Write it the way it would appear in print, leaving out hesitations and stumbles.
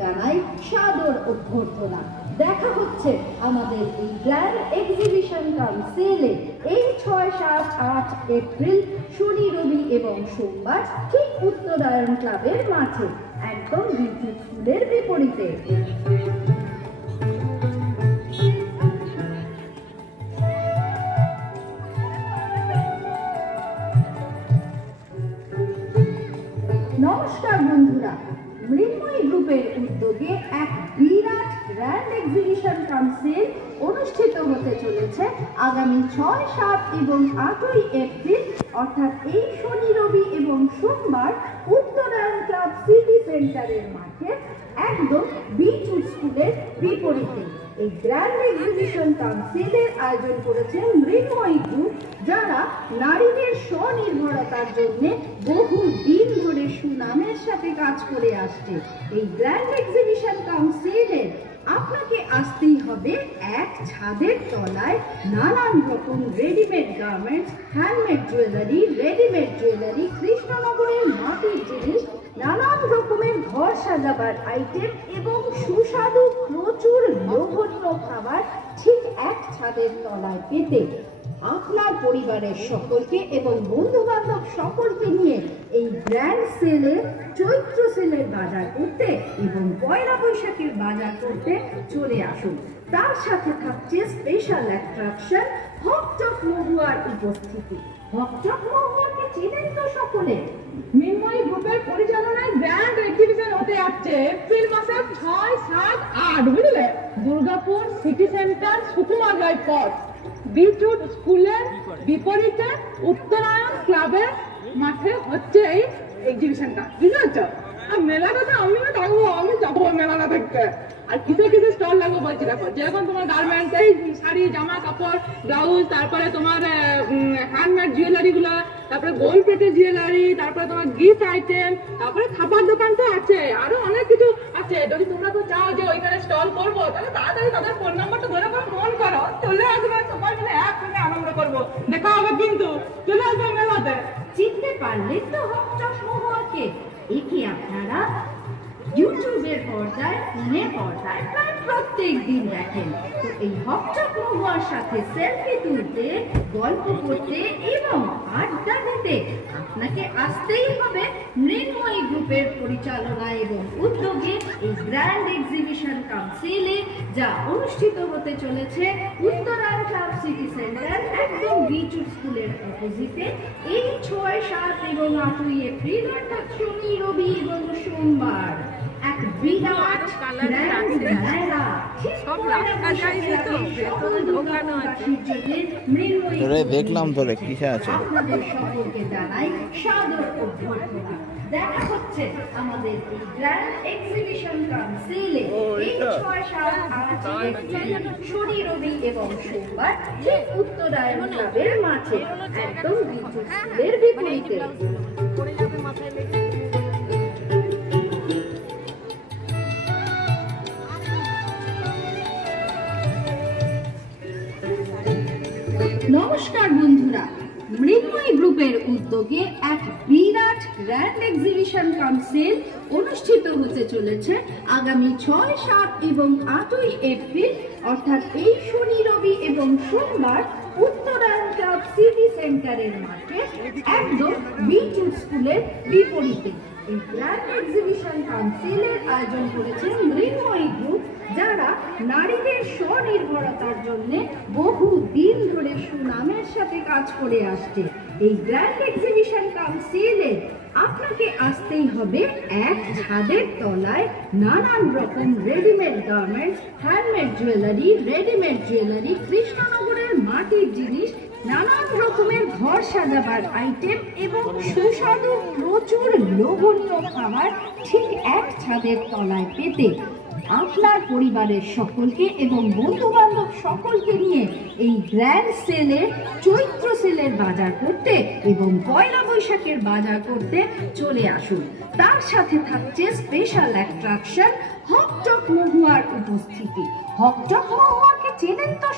জানাই সাদর অভ্যর্থনা। দেখা হচ্ছে আমাদের এই গ্র্যান্ড এক্সিবিশন কাম সেলে এই 6, 7, 8 এপ্রিল শনি, রবি এবং সোমবার ঠিক উত্তরায়ণ ক্লাবের মাঠে, একদম বিদ্যুৎ স্কুলের বিপরীতে। নমস্কার বন্ধুরা, মৃন্ময়ী গ্রুপের উদ্যোগে এক বিরাট গ্র্যান্ড এক্সিবিশন কাউন্সিল অনুষ্ঠিত হতে চলেছে আগামী 6, 7 এবং 8ই এপ্রিল, অর্থাৎ এই শনি, রবি এবং সোমবার উত্তরায়ণ ক্লাব সিটি সেন্টারের মাঠে, একদম বিচুর স্কুলের বিপরীতে। এই গ্র্যান্ড এক্সিবিশন কাউন্সিলের আয়োজন করেছে মৃন্ময়ী গ্রুপ, যারা নারীদের স্বনির্ভরতার জন্য বহু দিন ধরে সুনামের সাথে কাজ করে আসছে। এই গ্র্যান্ড এক্সিবিশন কাউন্সিলে আপনাকে আসতেই হবে এক ছাদের তলায় নানান রকম রেডিমেড গার্মেন্টস, হ্যান্ডমেড জুয়েলারি, কৃষ্ণনগরের মাটির জিনিস, নানান রকমের ঘর সাজাবার আইটেম এবং সুস্বাদু প্রচুর লোভনীয় খাবার ঠিক এক ছাদের তলায় পেতে আপনার পরিবারের সকলকে এবং বন্ধু বান্ধব সকলকে নিয়ে এই গ্র্যান্ড সেলে, চৈত্র সেলের বাজার করতে এবং পয়লা বৈশাখের বাজার করতে চলে আসুন। তার সাথে থাকছে স্পেশাল অ্যাট্রাকশন হকচক মহুয়ার উপস্থিতি। হকচক মহুয়াকে চেনেন তো সকলে? মৃন্ময়ী গ্রুপের পরিচালনায় গ্র্যান্ড এক্সিবিশন হতে যাচ্ছে এপ্রিল মাসে 6, 7, 8, বুঝলে? দুর্গাপুর সিটি সেন্টার, সুকুমার রায় পথ, বিচুট স্কুলের বিপরীতে উত্তরায়ণ ক্লাবের মাঠে হচ্ছে এই এক্সিবিশনটা, বুঝতে পারছো? আর মেলাটা তো আমিও থাকবো, আমি যাবো মেলাটা দেখতে। আর কিসে কিসে স্টল লাগবে বলছি, দেখো, যেরকম তোমার গার্মেন্টস, এই শাড়ি, জামা কাপড়, ব্লাউজ, তারপরে তোমার হ্যান্ডমেড জুয়েলারি গুলা, তারপরে গোল্ড প্লেটেড জুয়েলারি, তারপরে তোমার গিফট আইটেম, তারপরে খাবার দোকান তো আছে, আরো অনেক কিছু আছে। যদি তোমরা তো চাও যে ওইখানে স্টল করবো, তাহলে তাড়াতাড়ি তাদের ফোন নাম্বারটা ধরে করে ফোন করো, চলে আসবে, সবাই মিলে একসঙ্গে আনন্দ করবো। দেখা হবে কিন্তু, চলে আসবে মেলাতে। চিনতে পারলেন তো হকচক মহুয়াকে? একে আপনারা ইউটিউবের পর্দায়, ফোনের পর্দায় প্রায় প্রত্যেক দিন দেখেন। তো এই হকচক মহুয়ার সাথে সেলফি তুলতে, গল্প করতে এবং আড্ডা দিতে আপনাকে আসতেই হবে মৃন্ময়ী গ্রুপের পরিচালনায় এবং উদ্যোগে এই গ্র্যান্ড এক্সিবিশন কাউন্সিলে, যা অনুষ্ঠিত হতে চলেছে উত্তরায়ণ ক্লাব সিটি সেন্টার, একদম বিচুর স্কুলের অপোজিটে, এই 6, 7 এবং 8ই এপ্রিল, অর্থাৎ শনি, রবি এবং সোমবার। এক বিরাট মেলা, দেখলাম তোরে কিসে আছে। আপনাদের সকলকে জানাই সাদর অভ্যর্থনা। দেখা হচ্ছে আমাদের এই গ্র্যান্ড এক্সিবিশন কাউন্সিলে এই 6, 7, 8 এপ্রিল শনি, রবি এবং সোমবার ঠিক উত্তরায়ণ ক্লাবের মাঠে, একদম বিদ্যুৎ স্কুলের বিপরীতে। নমস্কার বন্ধুরা, মৃন্ময়ী গ্রুপের উদ্যোগে এক বিরাট গ্র্যান্ড এক্সিবিশন কাউন্সিল অনুষ্ঠিত হতে চলেছে আগামী 6, 7 এবং 8ই এপ্রিল, অর্থাৎ এই শনি, রবি এবং সোমবার উত্তরায়ণ ক্লাব সিটি সেন্টারের মাঠে, একদম বিচুর স্কুলের বিপরীতে। এই গ্র্যান্ড এক্সিবিশন কাউন্সিলের আয়োজন করেছে মৃন্ময়ী গ্রুপ, যারা নারীদের স্বনির্ভরতার জন্য বহু দিন ধরে সুনামের সাথে কাজ করে আসছে। এই গ্র্যান্ড এক্সিবিশন কাউন্সিলে আপনাকে আসতেই হবে এক ছাদের তলায় নানান রকম রেডিমেড গার্মেন্টস, হ্যান্ডমেড জুয়েলারি, কৃষ্ণনগরের মাটির জিনিস, নানান রকমের ঘর সাজাবার আইটেম এবং সুস্বাদু প্রচুর লোভনীয় খাবার ঠিক এক ছাদের তলায় পেতে আপনার পরিবারের সকলকে এবং বন্ধু বান্ধব সকলকে নিয়ে এই গ্র্যান্ড সেলে, চৈত্র সেলের বাজার করতে এবং পয়লা বৈশাখের বাজার করতে চলে আসুন। তার সাথে থাকছে স্পেশাল অ্যাট্রাকশন হকচক মহুয়ার উপস্থিতি। হকচক মহুয়াকে চেনেন তো?